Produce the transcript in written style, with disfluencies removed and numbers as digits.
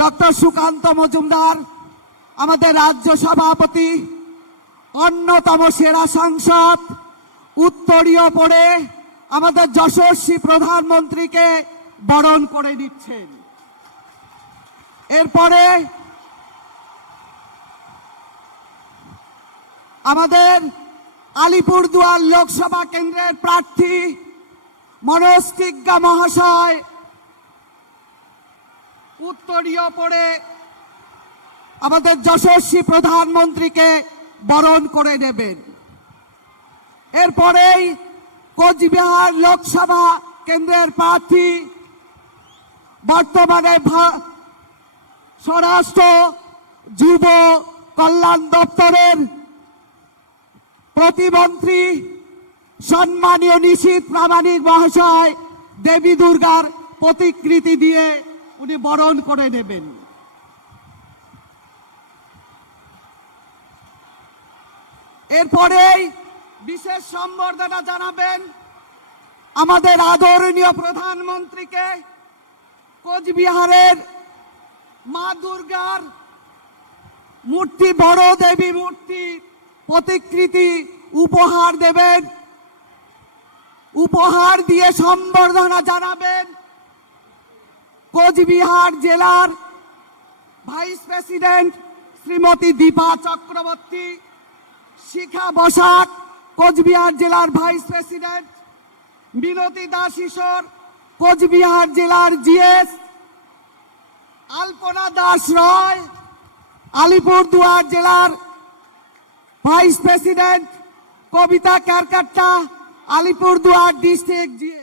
Doctor Sukanta Majumdar আমাদের রাজ্য সভাপতি, অন্যতম সেরা সাংসদ, উত্তরীয় পড়ে আমাদের যশস্বী প্রধানমন্ত্রীকে বরণ করে নিচ্ছেন। এরপরে আমাদের আলিপুরদুয়ার লোকসভা কেন্দ্রের প্রার্থী মনোজ টিগ্গা মহাশয় উত্তরীয় পড়ে আমাদের যশস্বী প্রধানমন্ত্রীকে বরণ করে নেবেন। এরপরেই কোচবিহার লোকসভা কেন্দ্রের প্রার্থী বর্তমানে স্বরাষ্ট্র যুব কল্যাণ দপ্তরের প্রতিমন্ত্রী সম্মানীয় নিশীথ প্রামাণিক মহাশয় দেবী দুর্গার প্রতিকৃতি দিয়ে উনি বরণ করে নেবেন। এরপরেই বিশেষ সম্বর্ধনা জানাবেন আমাদের আদরণীয় প্রধানমন্ত্রীকে কোচবিহারের মা দুর্গার মূর্তি, বড় দেবী মূর্তি প্রতিকৃতি উপহার দেবেন। উপহার দিয়ে সম্বর্ধনা জানাবেন কোচবিহার জেলার ভাইস প্রেসিডেন্ট শ্রীমতী দীপা চক্রবর্তী, শিখা বসাক কোচবিহার জেলার ভাইস প্রেসিডেন্ট, মিনতি দাস ঈশ্বর কোচবিহার জেলার জিএস, আলপনা দাস রয় আলিপুরদুয়ার জেলার ভাইস প্রেসিডেন্ট, কবিতা কারকাট্টা আলিপুরদুয়ার ডিস্ট্রিক্ট জিএস।